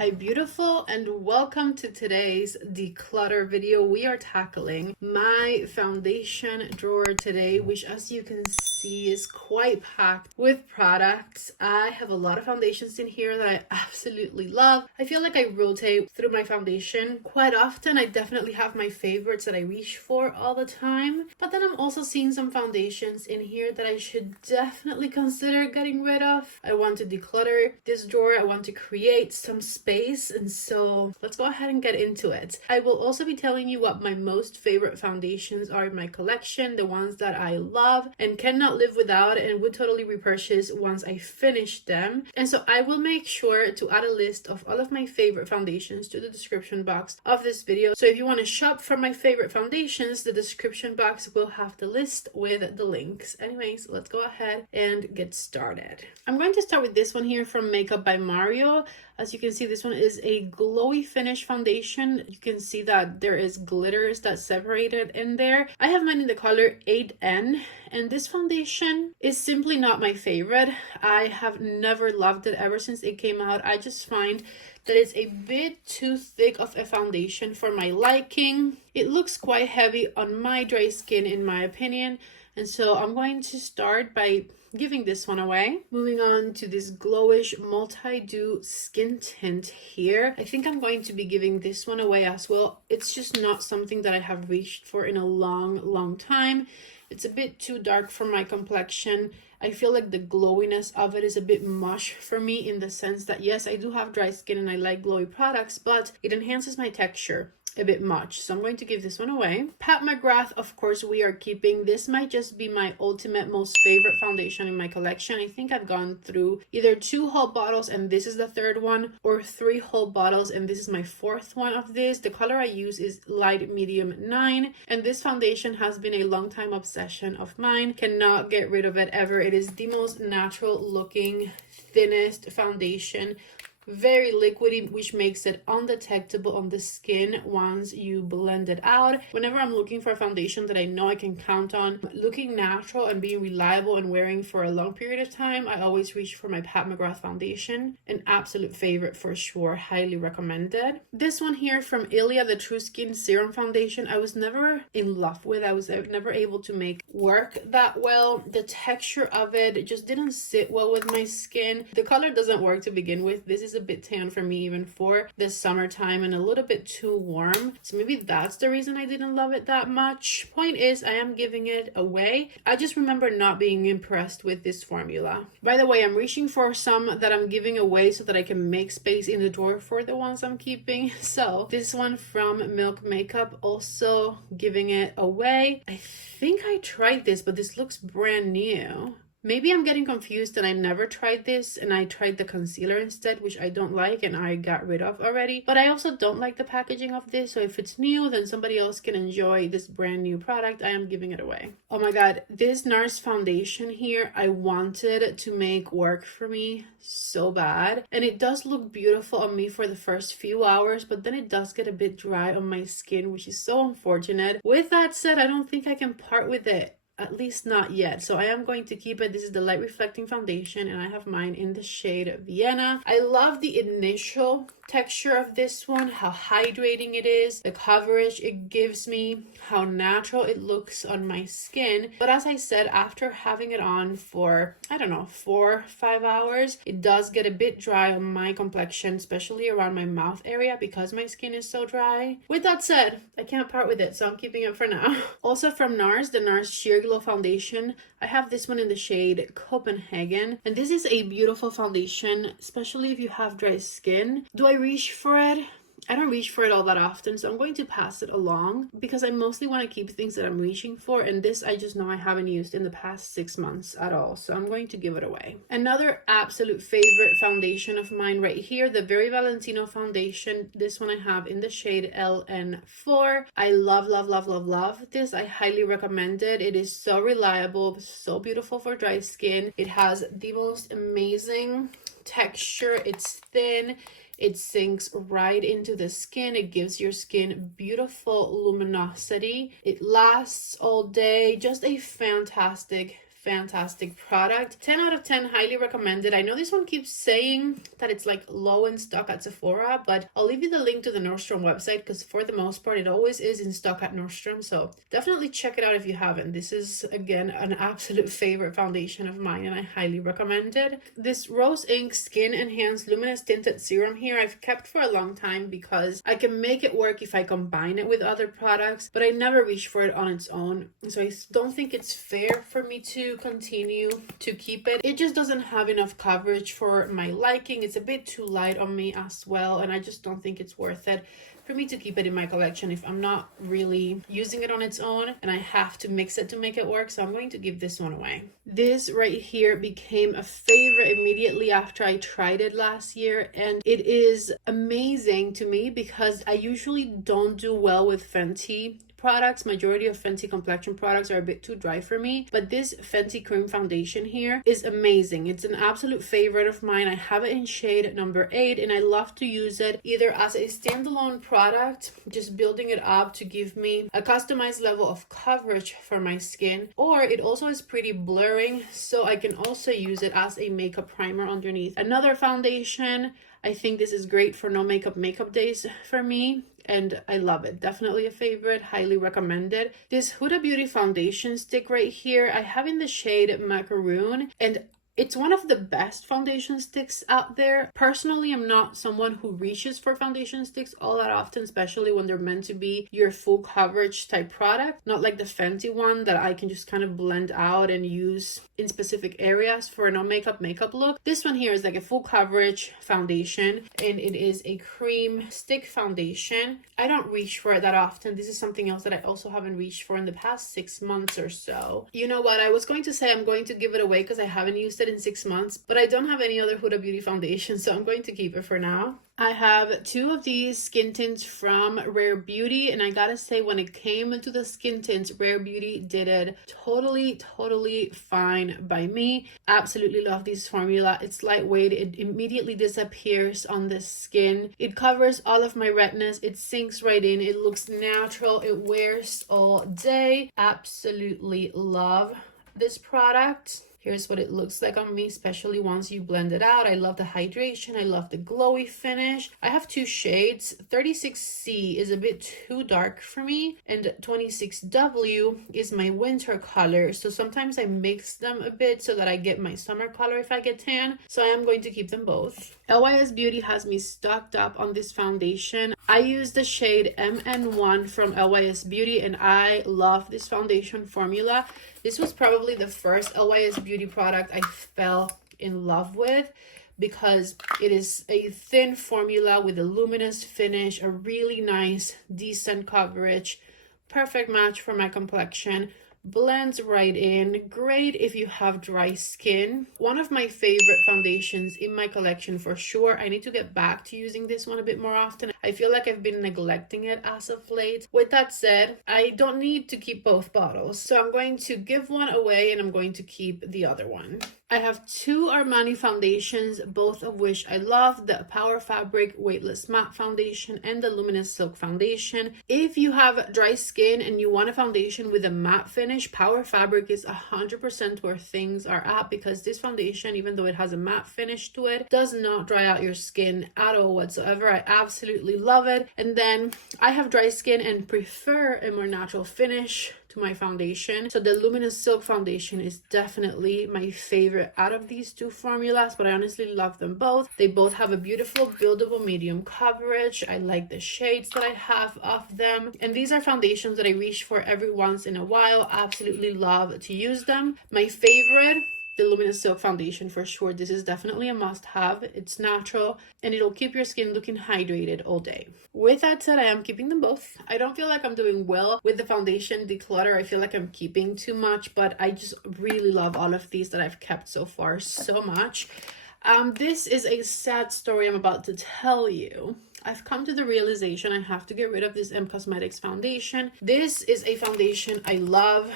Hi beautiful, and welcome to today's declutter video. We are tackling my foundation drawer today, which as you can see is quite packed with products. I have a lot of foundations in here that I absolutely love. I feel like I rotate through my foundation quite often. I definitely have my favorites that I reach for all the time, but then I'm also seeing some foundations in here that I should definitely consider getting rid of. I want to declutter this drawer. I want to create some space, and so let's go ahead and get into it. I will also be telling you what my most favorite foundations are in my collection, the ones that I love and cannot live without and would totally repurchase once I finish them. And so I will make sure to add a list of all of my favorite foundations to the description box of this video. So if you want to shop for my favorite foundations, the description box will have the list with the links. Anyways, let's go ahead and get started. I'm going to start with this one here from Makeup by Mario. As you can see, this one is a glowy finish foundation. You can see that there is glitters that separated in there. I have mine in the color 8N, and this foundation is simply not my favorite. I have never loved it ever since it came out. I just find that it's a bit too thick of a foundation for my liking. It looks quite heavy on my dry skin in my opinion, and so I'm going to start by giving this one away. Moving on to this glowish multi-dew skin tint here. I think I'm going to be giving this one away as well. It's just not something that I have reached for in a long time. It's a bit too dark for my complexion. I feel like the glowiness of it is a bit much for me, in the sense that yes, I do have dry skin and I like glowy products, but it enhances my texture a bit much, so I'm going to give this one away. Pat McGrath, of course, we are keeping. This might just be my ultimate most favorite foundation in my collection. I think I've gone through either 2 whole bottles and this is the 3rd one, or 3 whole bottles and this is my 4th one of this. The color I use is light medium 9, and this foundation has been a long time obsession of mine. Cannot get rid of it ever. It is the most natural looking, thinnest foundation. Very liquidy, which makes it undetectable on the skin once you blend it out. Whenever I'm looking for a foundation that I know I can count on looking natural and being reliable and wearing for a long period of time, I always reach for my Pat McGrath foundation. An absolute favorite for sure, highly recommended. This one here from Ilia, the True Skin Serum Foundation, I was never in love with. I was never able to make work that well. The texture of it just didn't sit well with my skin. The color doesn't work to begin with. This is a bit tan for me even for the summertime and a little bit too warm, so maybe that's the reason I didn't love it that much. Point is, I am giving it away. I just remember not being impressed with this formula. By the way, I'm reaching for some that I'm giving away so that I can make space in the drawer for the ones I'm keeping. So this one from Milk Makeup, also giving it away. I think I tried this, but this looks brand new. Maybe I'm getting confused and I never tried this and I tried the concealer instead, which I don't like and I got rid of already. But I also don't like the packaging of this, so if it's new, then somebody else can enjoy this brand new product. I am giving it away. Oh my god, this NARS foundation here, I wanted to make work for me so bad. And it does look beautiful on me for the first few hours, but then it does get a bit dry on my skin, which is so unfortunate. With that said, I don't think I can part with it. At least not yet, so I am going to keep it. This is the light reflecting foundation and I have mine in the shade Vienna. I love the initial texture of this one, how hydrating it is, the coverage it gives me, how natural it looks on my skin. But as I said, after having it on for, I don't know, 4 or 5 hours, it does get a bit dry on my complexion, especially around my mouth area because my skin is so dry. With that said, I can't part with it, so I'm keeping it for now. Also from NARS, the NARS Sheer Glow foundation. I have this one in the shade Copenhagen, and this is a beautiful foundation, especially if you have dry skin. Do I reach for it? I don't reach for it all that often, so I'm going to pass it along because I mostly want to keep things that I'm reaching for, and this I just know I haven't used in the past 6 months at all, so I'm going to give it away. Another absolute favorite foundation of mine right here, the Very Valentino foundation. This one I have in the shade LN4. I love this. I highly recommend it. It is so reliable, so beautiful for dry skin. It has the most amazing texture. It's thin. It sinks right into the skin. It gives your skin beautiful luminosity. It lasts all day. Just a fantastic fantastic product. 10 out of 10, highly recommended. I know this one keeps saying that it's like low in stock at Sephora, but I'll leave you the link to the Nordstrom website because for the most part it always is in stock at Nordstrom, so definitely check it out if you haven't. This is again an absolute favorite foundation of mine and I highly recommend it. This Rose Ink Skin Enhanced Luminous Tinted Serum here I've kept for a long time because I can make it work if I combine it with other products, but I never reach for it on its own, so I don't think it's fair for me to continue to keep it. It just doesn't have enough coverage for my liking. It's a bit too light on me as well, and I just don't think it's worth it for me to keep it in my collection if I'm not really using it on its own and I have to mix it to make it work. So I'm going to give this one away. This right here became a favorite immediately after I tried it last year, and it is amazing to me because I usually don't do well with Fenty products. Majority of Fenty complexion products are a bit too dry for me, but this Fenty cream foundation here is amazing. It's an absolute favorite of mine. I have it in shade number 8 and I love to use it either as a standalone product, just building it up to give me a customized level of coverage for my skin, or it also is pretty blurring, so I can also use it as a makeup primer underneath another foundation. I think this is great for no makeup days for me, and I love it. Definitely a favorite, highly recommended. This Huda Beauty foundation stick right here, I have in the shade Macaroon, and it's one of the best foundation sticks out there. Personally, I'm not someone who reaches for foundation sticks all that often, especially when they're meant to be your full coverage type product. Not like the Fenty one that I can just kind of blend out and use in specific areas for a no makeup look. This one here is like a full coverage foundation and it is a cream stick foundation. I don't reach for it that often. This is something else that I also haven't reached for in the past 6 months or so. You know what? I was going to say I'm going to give it away because I haven't used it in 6 months, but I don't have any other Huda Beauty foundation, so I'm going to keep it for now. I have 2 of these skin tints from Rare Beauty, and I gotta say, when it came to the skin tints, Rare Beauty did it totally fine by me. Absolutely love this formula. It's lightweight, it immediately disappears on the skin, it covers all of my redness, it sinks right in, it looks natural, it wears all day. Absolutely love this product. Here's what it looks like on me, especially once you blend it out. I love the hydration. I love the glowy finish. I have 2 shades. 36C is a bit too dark for me, and 26W is my winter color. So sometimes I mix them a bit so that I get my summer color if I get tan. So I am going to keep them both. LYS Beauty has me stocked up on this foundation. I use the shade MN1 from LYS Beauty, and I love this foundation formula. This was probably the first LYS Beauty product I fell in love with because it is a thin formula with a luminous finish, a really nice, decent coverage, perfect match for my complexion, blends right in, great if you have dry skin. One of my favorite foundations in my collection for sure. I need to get back to using this one a bit more often. I feel like I've been neglecting it as of late. With that said, I don't need to keep both bottles, so I'm going to give one away and I'm going to keep the other one. I have 2 Armani foundations, both of which I love, the Power Fabric Weightless Matte Foundation and the Luminous Silk Foundation. If you have dry skin and you want a foundation with a matte finish, Power Fabric is 100% where things are at, because this foundation, even though it has a matte finish to it, does not dry out your skin at all whatsoever. I absolutely love it. And then I have dry skin and prefer a more natural finish to my foundation, so the Luminous Silk foundation is definitely my favorite out of these 2 formulas, but I honestly love them both. They both have a beautiful buildable medium coverage. I like the shades that I have of them, and these are foundations that I reach for every once in a while. Absolutely love to use them. My favorite, the Luminous Silk foundation for sure. This is definitely a must-have. It's natural and it'll keep your skin looking hydrated all day. With that said, I am keeping them both. I don't feel like I'm doing well with the foundation declutter. I feel like I'm keeping too much, but I just really love all of these that I've kept so far so much. This is a sad story I'm about to tell you. I've come to the realization I have to get rid of this BUXOM Cosmetics foundation. This is a foundation I love,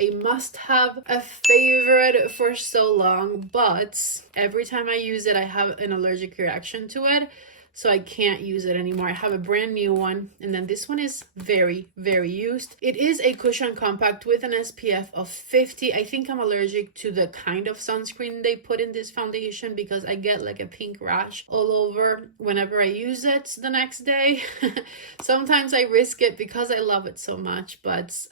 a must-have, a favorite for so long, but every time I use it I have an allergic reaction to it. so I can't use it anymore. I have a brand new one, and then this one is very, very used. It is a cushion compact with an SPF of 50. I think I'm allergic to the kind of sunscreen they put in this foundation because I get like a pink rash all over whenever I use it the next day. Sometimes I risk it because I love it so much, but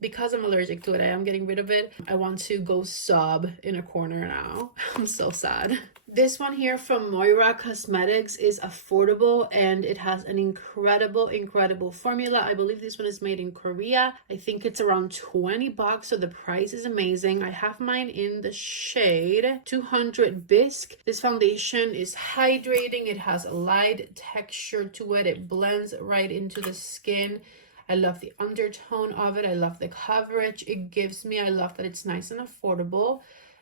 because I'm allergic to it, I am getting rid of it. I want to go sob in a corner now. I'm so sad. This one here from BUXOM Cosmetics is affordable and it has an incredible formula. I believe this one is made in Korea. I think it's around 20 bucks, so the price is amazing. I have mine in the shade 200 Bisque. This foundation is hydrating. It has a light texture to it. It blends right into the skin. I love the undertone of it. I love the coverage it gives me. I love that it's nice and affordable.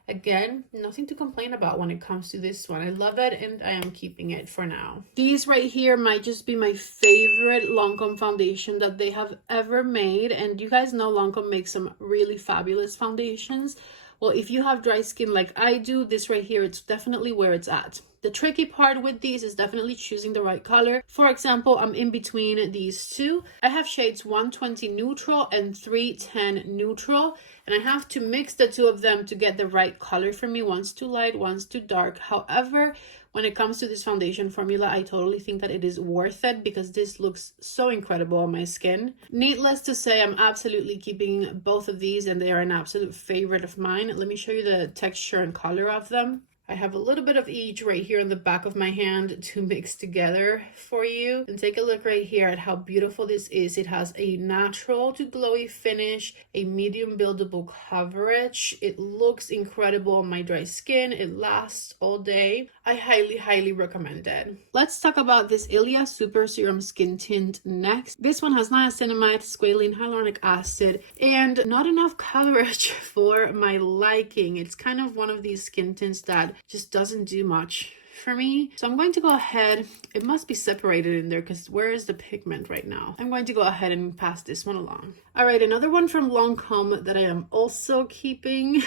Again, nothing to complain about when it comes to this one. I love it and I am keeping it for now. These right here might just be my favorite Lancome foundation that they have ever made. And you guys know Lancome makes some really fabulous foundations. Well, if you have dry skin like I do, this right here, it's definitely where it's at. The tricky part with these is definitely choosing the right color. For example, I'm in between these two. I have shades 120 neutral and 310 neutral, and I have to mix the two of them to get the right color for me. One's too light, one's too dark. However, when it comes to this foundation formula, I totally think that it is worth it because this looks so incredible on my skin. Needless to say, I'm absolutely keeping both of these and they are an absolute favorite of mine. Let me show you the texture and color of them. I have a little bit of each right here on the back of my hand to mix together for you. And take a look right here at how beautiful this is. It has a natural to glowy finish, a medium buildable coverage. It looks incredible on my dry skin. It lasts all day. I highly recommend it. Let's talk about this Ilia Super Serum Skin Tint next. This one has niacinamide, squalene, hyaluronic acid, and not enough coverage for my liking. It's kind of one of these skin tints that just doesn't do much for me. So I'm going to go ahead, it must be separated in there because where is the pigment right now? I'm going to go ahead and pass this one along. All right, another one from Lancome that I am also keeping,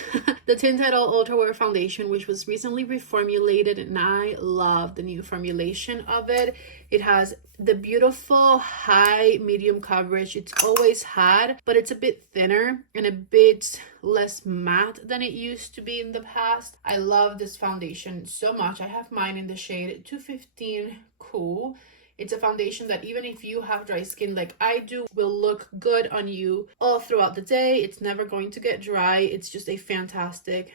the Tint Idol Ultra Wear Foundation, which was recently reformulated, and I love the new formulation of it. It has the beautiful high medium coverage it's always had, but it's a bit thinner and a bit less matte than it used to be in the past. I love this foundation so much. I have mine in the shade 215 Cool. It's a foundation that even if you have dry skin like I do, will look good on you all throughout the day. It's never going to get dry. It's just a fantastic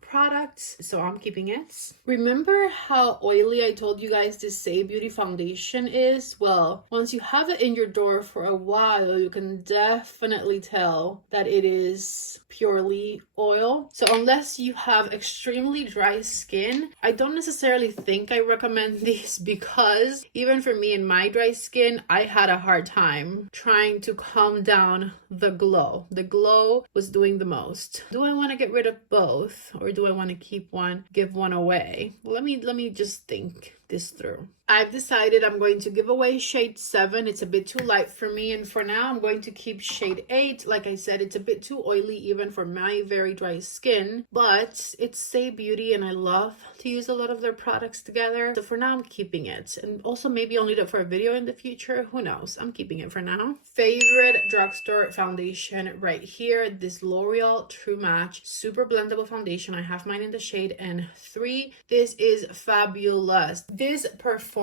product. So I'm keeping it. Remember how oily I told you guys this Say Beauty foundation is? Well, once you have it in your drawer for a while, you can definitely tell that it is purely oil. So unless you have extremely dry skin, I don't necessarily think I recommend these because even for me and my dry skin, I had a hard time trying to calm down the glow. The glow was doing the most. Do I want to get rid of both or do I want to keep one, give one away? Let me just think this through. I've decided I'm going to give away shade 7. It's a bit too light for me, and for now I'm going to keep shade 8. Like I said, it's a bit too oily even for my very dry skin, but it's Say Beauty and I love to use a lot of their products together. So for now I'm keeping it, and also maybe I'll need it for a video in the future. Who knows? I'm keeping it for now. Favorite drugstore foundation right here, this L'Oreal True Match Super Blendable Foundation. I have mine in the shade N3. This is fabulous. This performs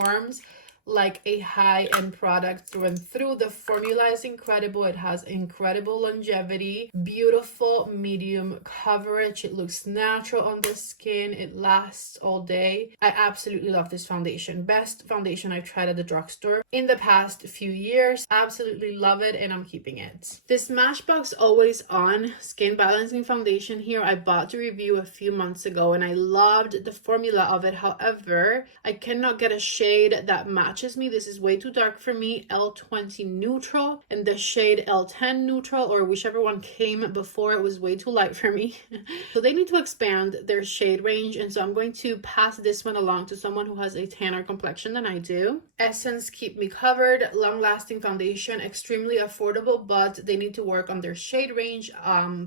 like a high-end product through and through. The formula is incredible. It has incredible longevity, beautiful medium coverage. It looks natural on the skin. It lasts all day. I absolutely love this foundation. Best foundation I've tried at the drugstore in the past few years. Absolutely love it and I'm keeping it. This Smashbox Always On Skin Balancing Foundation here I bought to review a few months ago and I loved the formula of it. However, I cannot get a shade that matches matches me. This is way too dark for me, L20 neutral, and the shade L10 neutral, or whichever one came before, it was way too light for me. So they need to expand their shade range, and so I'm going to pass this one along to someone who has a tanner complexion than I do. Essence Keep Me Covered, long-lasting foundation, extremely affordable, but they need to work on their shade range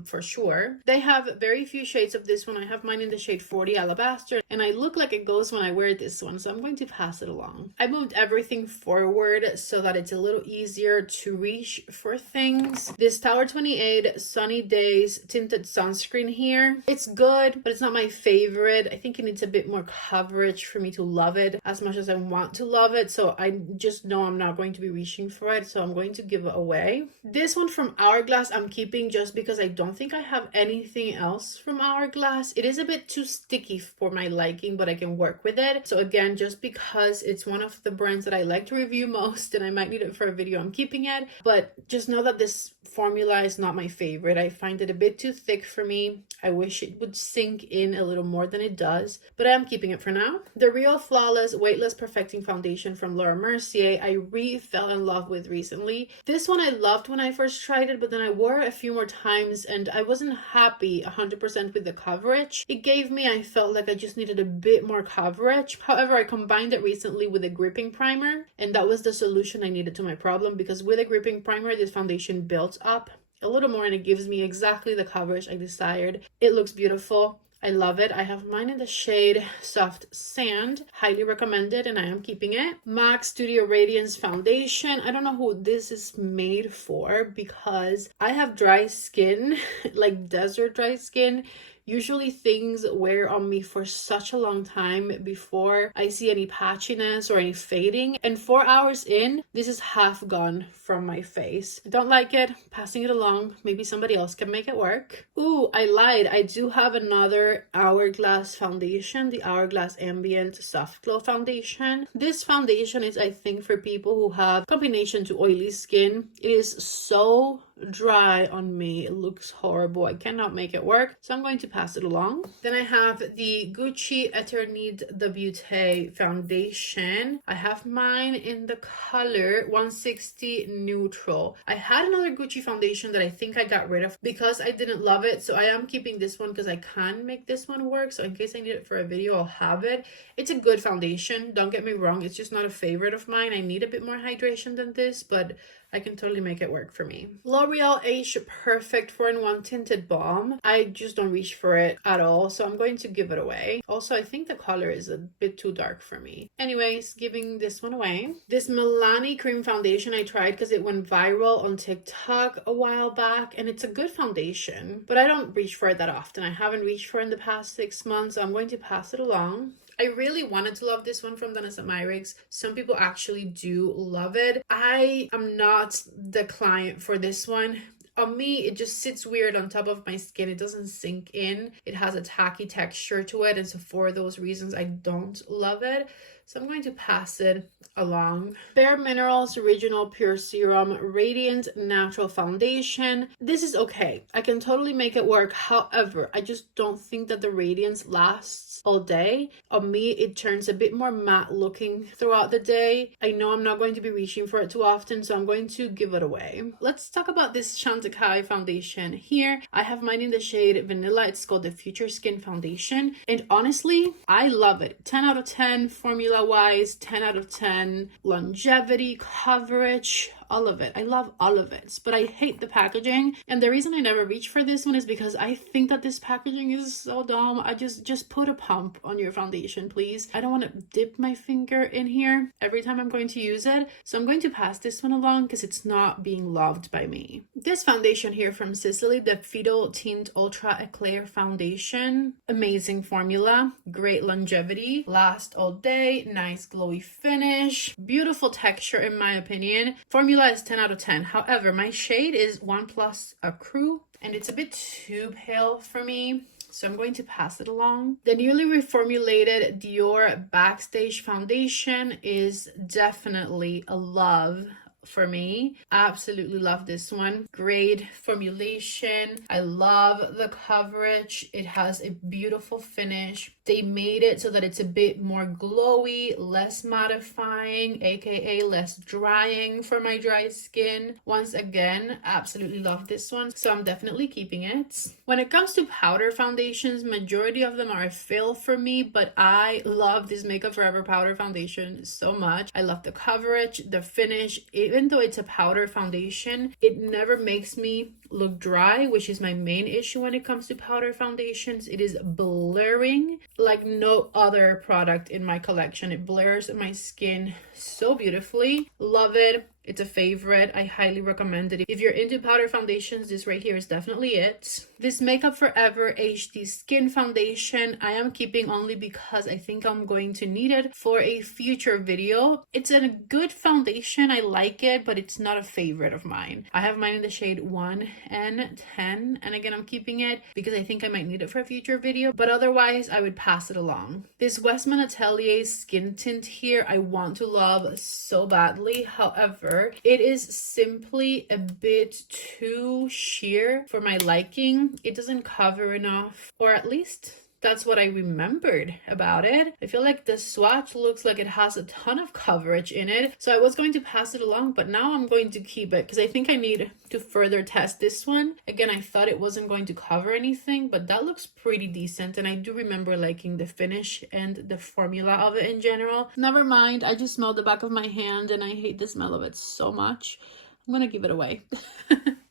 for sure. They have very few shades of this one. I have mine in the shade 40 Alabaster, and I look like a ghost when I wear this one, so I'm going to pass it along. I moved everything forward so that it's a little easier to reach for things. This Tower 28 Sunny Days tinted sunscreen here, it's good, but it's not my favorite. I think it needs a bit more coverage for me to love it as much as I want to love it, so I just know I'm not going to be reaching for it, so I'm going to give it away. This one from Hourglass I'm keeping just because I don't think I have anything else from Hourglass. It is a bit too sticky for my liking, but I can work with it. So again, just because it's one of the brands that I like to review most and I might need it for a video, I'm keeping it. But just know that this formula is not my favorite. I find it a bit too thick for me. I wish it would sink in a little more than it does, but I'm keeping it for now. The Real Flawless Weightless Perfecting Foundation from Laura Mercier, I fell in love with recently. This one I loved when I first tried it, but then I wore it a few more times and I wasn't happy 100% with the coverage it gave me. I felt like I just needed a bit more coverage. However, I combined it recently with a gripping primer, and that was the solution I needed to my problem, because with a gripping primer, this foundation builds up a little more and it gives me exactly the coverage I desired. It looks beautiful. I love it. I have mine in the shade Soft Sand. Highly recommended, and I am keeping it. MAC Studio Radiance Foundation. I don't know who this is made for because I have dry skin, like desert dry skin. Usually things wear on me for such a long time before I see any patchiness or any fading. And 4 hours in, this is half gone from my face. I don't like it. Passing it along. Maybe somebody else can make it work. Ooh, I lied. I do have another Hourglass foundation, the Hourglass Ambient Soft Glow Foundation. This foundation is, I think, for people who have combination to oily skin. It is so dry on me. It looks horrible. I cannot make it work, so I'm going to pass it along. Then I have the Gucci Eternit de Beauté foundation. I have mine in the color 160 neutral. I had another Gucci foundation that I think I got rid of because I didn't love it, so I am keeping this one because I can make this one work. So in case I need it for a video, I'll have it. It's a good foundation, don't get me wrong. It's just not a favorite of mine. I need a bit more hydration than this, but I can totally make it work for me. L'Oreal Age Perfect 4-in-1 Tinted Balm. I just don't reach for it at all, so I'm going to give it away. Also, I think the color is a bit too dark for me. Anyways, giving this one away. This Milani Cream Foundation I tried because it went viral on TikTok a while back, and it's a good foundation, but I don't reach for it that often. I haven't reached for it in the past 6 months, so I'm going to pass it along. I really wanted to love this one from Danessa Myricks. Some people actually do love it. I am not the client for this one. On me, it just sits weird on top of my skin. It doesn't sink in. It has a tacky texture to it, and so for those reasons, I don't love it. So I'm going to pass it along. Bare Minerals Original Pure Serum Radiant Natural Foundation. This is okay. I can totally make it work. However, I just don't think that the radiance lasts all day. On me, it turns a bit more matte looking throughout the day. I know I'm not going to be reaching for it too often, so I'm going to give it away. Let's talk about this Chantecaille foundation here. I have mine in the shade Vanilla. It's called the Future Skin Foundation. And honestly, I love it. 10 out of 10 formula wise, 10 out of 10 longevity, coverage, all of it. I love all of it, but I hate the packaging. And the reason I never reach for this one is because I think that this packaging is so dumb. I just put a pump on your foundation, please. I don't want to dip my finger in here every time I'm going to use it. So I'm going to pass this one along because it's not being loved by me. This foundation here from Sicily, the Fido Tint Ultra Eclair Foundation. Amazing formula, great longevity, last all day, nice glowy finish, beautiful texture in my opinion. Formula is 10 out of 10. However, my shade is 1+ Accru, and it's a bit too pale for me, so I'm going to pass it along. The newly reformulated Dior Backstage Foundation is definitely a love for me. Absolutely love this one. Great formulation. I love the coverage. It has a beautiful finish. They made it so that it's a bit more glowy, less mattifying, aka less drying for my dry skin. Once again, absolutely love this one, so I'm definitely keeping it. When it comes to powder foundations, majority of them are a fail for me, but I love this Makeup Forever powder foundation so much. I love the coverage, the finish. Even though it's a powder foundation, it never makes me look dry, which is my main issue when it comes to powder foundations. It is blurring like no other product in my collection. It blurs my skin so beautifully. Love it. It's a favorite. I highly recommend it. If you're into powder foundations, this right here is definitely it. This Makeup Forever HD Skin Foundation, I am keeping only because I think I'm going to need it for a future video. It's a good foundation. I like it, but it's not a favorite of mine. I have mine in the shade 1 and 10. And again, I'm keeping it because I think I might need it for a future video. But otherwise, I would pass it along. This Westman Atelier skin tint here, I want to love so badly. However, it is simply a bit too sheer for my liking. It doesn't cover enough, or at least that's what I remembered about it. I feel like the swatch looks like it has a ton of coverage in it. So I was going to pass it along, but now I'm going to keep it because I think I need to further test this one. Again, I thought it wasn't going to cover anything, but that looks pretty decent. And I do remember liking the finish and the formula of it in general. Never mind, I just smelled the back of my hand and I hate the smell of it so much. I'm gonna give it away.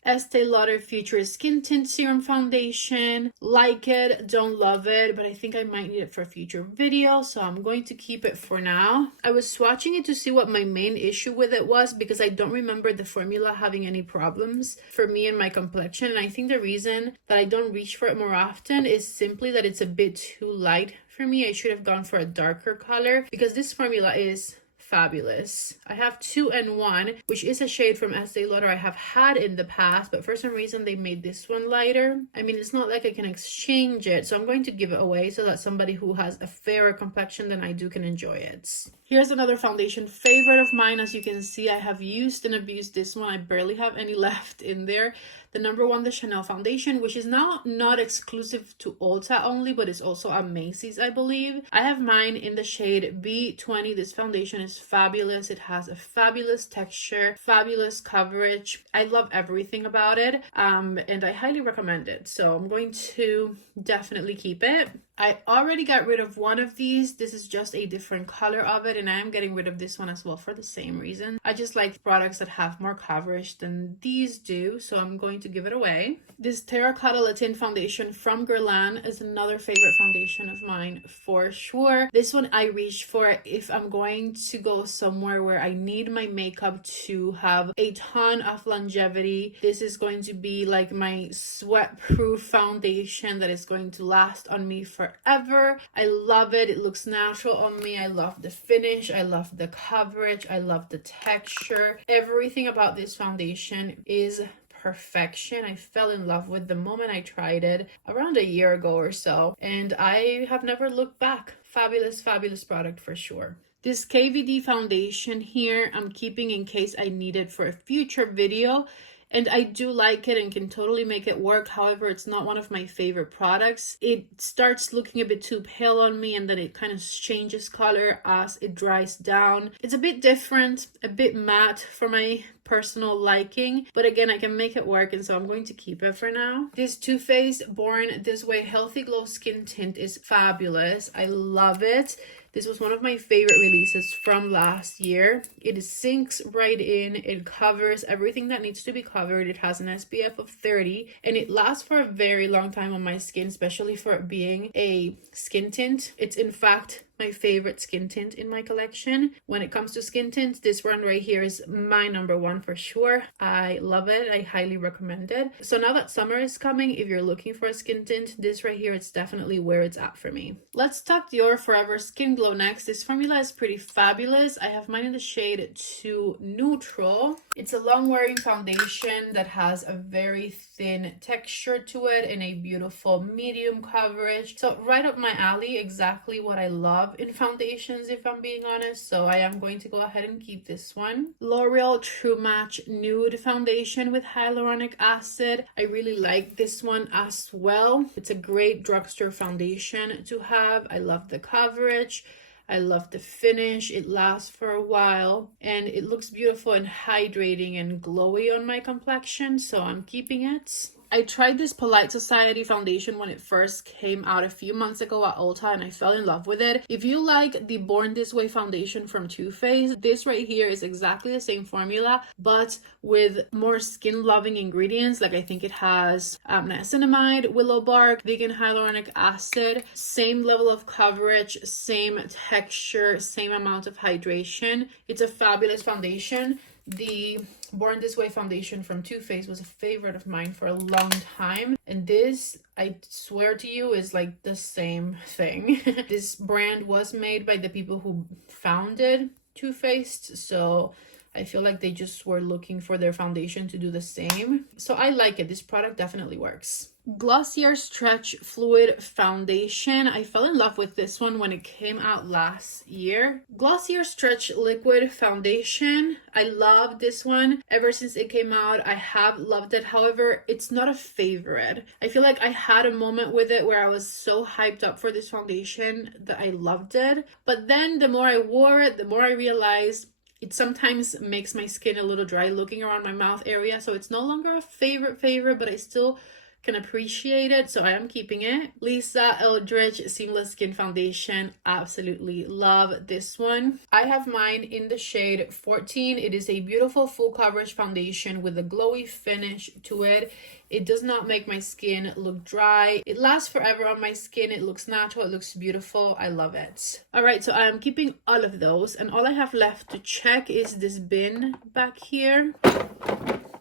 Estee Lauder Future Skin Tint Serum Foundation. Like it, don't love it, but I think I might need it for a future video, so I'm going to keep it for now. I was swatching it to see what my main issue with it was because I don't remember the formula having any problems for me and my complexion, and I think the reason that I don't reach for it more often is simply that it's a bit too light for me. I should have gone for a darker color because this formula is fabulous. I have 2 and 1, which is a shade from Estee Lauder I have had in the past, but for some reason they made this one lighter. I mean, it's not like I can exchange it, so I'm going to give it away so that somebody who has a fairer complexion than I do can enjoy it. Here's another foundation favorite of mine. As you can see, I have used and abused this one. I barely have any left in there. The number 1, the Chanel foundation, which is now not exclusive to Ulta only, but it's also at Macy's, I believe. I have mine in the shade B20. This foundation is fabulous. It has a fabulous texture, fabulous coverage. I love everything about it, and I highly recommend it. So I'm going to definitely keep it. I already got rid of one of these. This is just a different color of it, and I am getting rid of this one as well for the same reason. I just like products that have more coverage than these do, so I'm going to give it away. This Terracotta Le Tint foundation from Guerlain is another favorite foundation of mine for sure. This one I reach for if I'm going to go somewhere where I need my makeup to have a ton of longevity. This is going to be like my sweat-proof foundation that is going to last on me forever. I love it. It looks natural on me. I love the finish. I love the coverage. I love the texture. Everything about this foundation is perfection. I fell in love with the moment I tried it around a year ago or so, and I have never looked back. Fabulous, fabulous product for sure. This KVD foundation here, I'm keeping in case I need it for a future video. And I do like it and can totally make it work. However, it's not one of my favorite products. It starts looking a bit too pale on me, and then it kind of changes color as it dries down. It's a bit different, a bit matte for my personal liking, but again, I can make it work, and so I'm going to keep it for now. This Too Faced Born This Way Healthy Glow Skin Tint is fabulous. I love it. This was one of my favorite releases from last year. It sinks right in. It covers everything that needs to be covered. It has an SPF of 30, and it lasts for a very long time on my skin, especially for it being a skin tint. It's in fact my favorite skin tint in my collection. When it comes to skin tints, this one right here is my number 1 for sure. I love it. I highly recommend it. So now that summer is coming, if you're looking for a skin tint, this right here, it's definitely where it's at for me. Let's talk Dior Forever Skin Glow next. This formula is pretty fabulous. I have mine in the shade 2 Neutral. It's a long-wearing foundation that has a very thin texture to it and a beautiful medium coverage. So right up my alley, exactly what I love love in foundations, if I'm being honest. So I am going to go ahead and keep this one. L'Oreal True Match Nude Foundation with hyaluronic acid. I really like this one as well. It's a great drugstore foundation to have. I love the coverage. I love the finish. It lasts for a while and it looks beautiful and hydrating and glowy on my complexion, so I'm keeping it. I tried this Polite Society foundation when it first came out a few months ago at Ulta and I fell in love with it. If you like the Born This Way foundation from Too Faced, this right here is exactly the same formula but with more skin loving ingredients. Like I think it has niacinamide, willow bark, vegan hyaluronic acid, same level of coverage, same texture, same amount of hydration. It's a fabulous foundation. The Born This Way foundation from Too Faced was a favorite of mine for a long time, and this, I swear to you, is like the same thing. This brand was made by the people who founded Too Faced, so I feel like they just were looking for their foundation to do the same. So I like it. This product definitely works. Glossier Stretch Fluid Foundation. I fell in love with this one when it came out last year. Glossier Stretch Liquid Foundation. I love this one. Ever since it came out, I have loved it. However, it's not a favorite. I feel like I had a moment with it where I was so hyped up for this foundation that I loved it. But then the more I wore it, the more I realized it sometimes makes my skin a little dry looking around my mouth area. So it's no longer a favorite, but I still can appreciate it, so I am keeping it. Lisa Eldridge Seamless Skin Foundation. Absolutely love this one. I have mine in the shade 14. It is a beautiful full coverage foundation with a glowy finish to it. It does not make my skin look dry. It lasts forever on my skin. It looks natural. It looks beautiful. I love it. All right, so I am keeping all of those, and all I have left to check is this bin back here.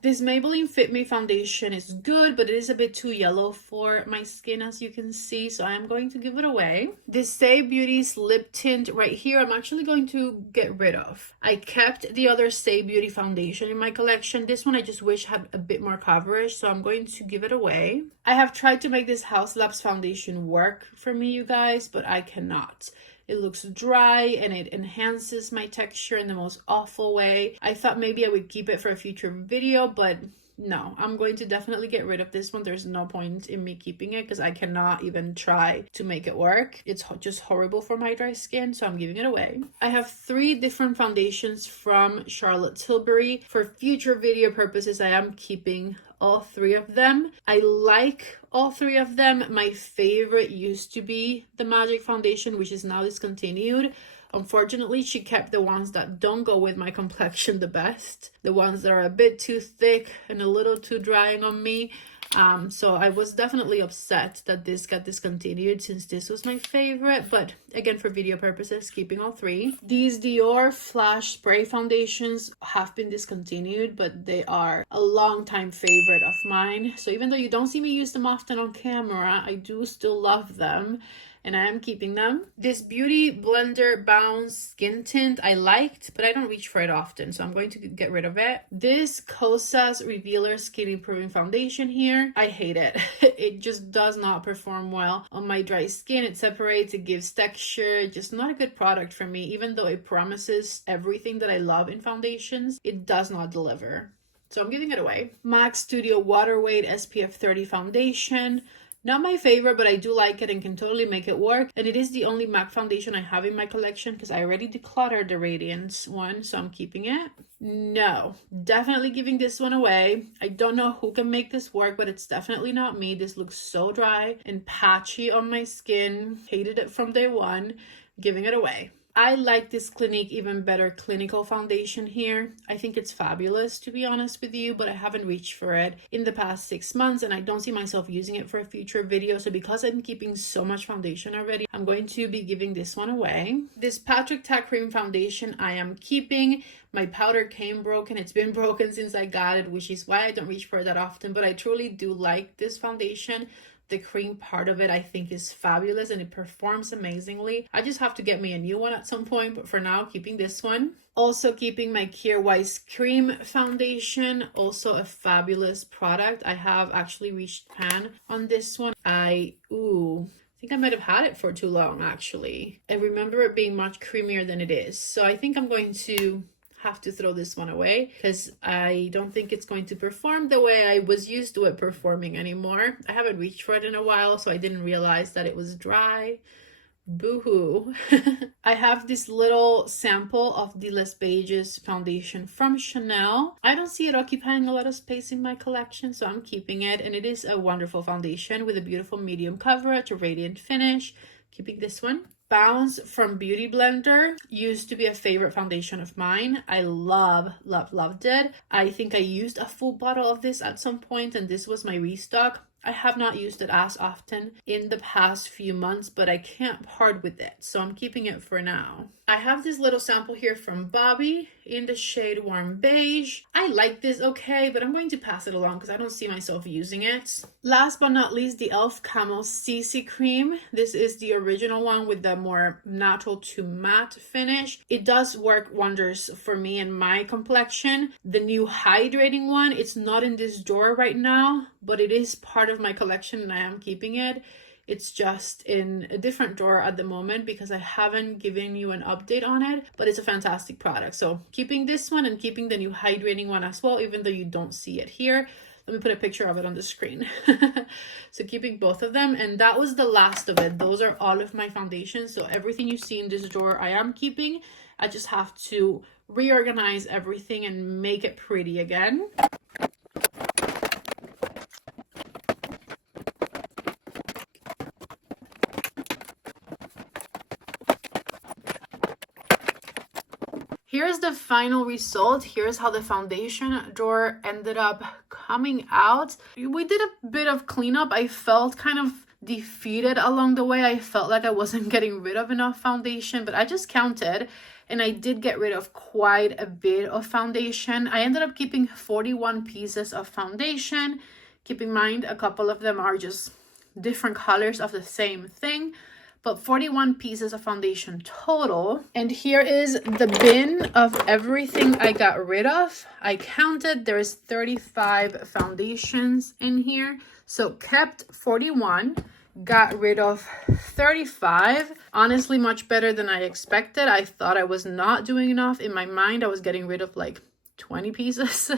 This Maybelline Fit Me foundation is good, but it is a bit too yellow for my skin, as you can see, so I am going to give it away. This Stay Beauty's lip tint right here, I'm actually going to get rid of. I kept the other Stay Beauty foundation in my collection. This one I just wish had a bit more coverage, so I'm going to give it away. I have tried to make this House Labs foundation work for me, you guys, but I cannot. It looks dry and it enhances my texture in the most awful way. I thought maybe I would keep it for a future video, but no, I'm going to definitely get rid of this one. There's no point in me keeping it because I cannot even try to make it work. It's just horrible for my dry skin, so I'm giving it away. I have 3 different foundations from Charlotte Tilbury. For future video purposes, I am keeping all 3 of them. I like all 3 of them. My favorite used to be the Magic foundation, which is now discontinued. Unfortunately, she kept the ones that don't go with my complexion the best. The ones that are a bit too thick and a little too drying on me. So I was definitely upset that this got discontinued since this was my favorite, but again, for video purposes, keeping all 3. These Dior Flash Spray foundations have been discontinued, but they are a long time favorite of mine. So even though you don't see me use them often on camera, I do still love them, and I am keeping them. This Beauty Blender Bounce Skin Tint I liked, but I don't reach for it often, so I'm going to get rid of it. This Kosas Revealer Skin Improving Foundation here, I hate it. It just does not perform well on my dry skin. It separates, it gives texture, just not a good product for me. Even though it promises everything that I love in foundations, it does not deliver. So I'm giving it away. MAC Studio Water Weight SPF 30 Foundation. Not my favorite, but I do like it and can totally make it work. And it is the only MAC foundation I have in my collection because I already decluttered the Radiance one, so I'm keeping it. No, definitely giving this one away. I don't know who can make this work, but it's definitely not me. This looks so dry and patchy on my skin. Hated it from day one. Giving it away. I like this Clinique Even Better Clinical Foundation here. I think it's fabulous, to be honest with you, but I haven't reached for it in the past 6 months, and I don't see myself using it for a future video. So because I'm keeping so much foundation already, I'm going to be giving this one away. This Patrick Ta Cream Foundation I am keeping. My powder came broken. It's been broken since I got it, which is why I don't reach for it that often, but I truly do like this foundation. The cream part of it I think is fabulous and it performs amazingly. I just have to get me a new one at some point, but for now, keeping this one. Also keeping my Kjaer Weis Cream Foundation, also a fabulous product. I have actually reached pan on this one. I think think I might have had it for too long, actually. I remember it being much creamier than it is. So I think I'm going to have to throw this one away because I don't think it's going to perform the way I was used to it performing anymore. I haven't reached for it in a while, so I didn't realize that it was dry. Boo-hoo. I have this little sample of the Les Beiges foundation from Chanel. I don't see it occupying a lot of space in my collection, so I'm keeping it. And it is a wonderful foundation with a beautiful medium coverage, a radiant finish. Keeping this one. Bounce from Beauty Blender used to be a favorite foundation of mine. I loved it. I think I used a full bottle of this at some point, and this was my restock. I have not used it as often in the past few months, but I can't part with it, so I'm keeping it for now. I have this little sample here from Bobbi in the shade Warm Beige. I like this okay, but I'm going to pass it along because I don't see myself using it. Last but not least, the e.l.f. Camo CC Cream. This is the original one with the more natural to matte finish. It does work wonders for me and my complexion. The new hydrating one, it's not in this drawer right now, but it is part of my collection and I am keeping it. It's just in a different drawer at the moment because I haven't given you an update on it, but it's a fantastic product. So keeping this one and keeping the new hydrating one as well, even though you don't see it here. Let me put a picture of it on the screen. So keeping both of them, and that was the last of it. Those are all of my foundations. So everything you see in this drawer I am keeping. I just have to reorganize everything and make it pretty again. Here's the final result. Here's how the foundation drawer ended up coming out. We did a bit of cleanup. I felt kind of defeated along the way. I felt like I wasn't getting rid of enough foundation, but I just counted and I did get rid of quite a bit of foundation. I ended up keeping 41 pieces of foundation. Keep in mind, a couple of them are just different colors of the same thing. But 41 pieces of foundation total. And here is the bin of everything I got rid of. I counted, there's 35 foundations in here. So kept 41, got rid of 35. Honestly, much better than I expected. I thought I was not doing enough. In my mind, I was getting rid of like 20 pieces.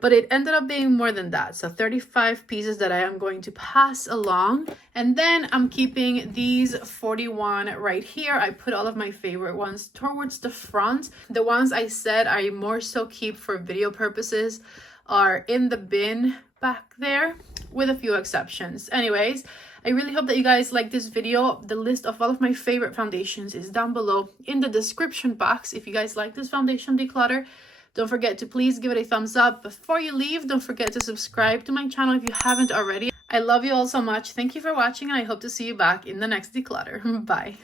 But it ended up being more than that. So 35 pieces that I am going to pass along. And then I'm keeping these 41 right here. I put all of my favorite ones towards the front. The ones I said I more so keep for video purposes are in the bin back there, with a few exceptions. Anyways, I really hope that you guys like this video. The list of all of my favorite foundations is down below in the description box. If you guys like this foundation declutter, don't forget to please give it a thumbs up. Before you leave, don't forget to subscribe to my channel if you haven't already. I love you all so much. Thank you for watching, and I hope to see you back in the next declutter. Bye.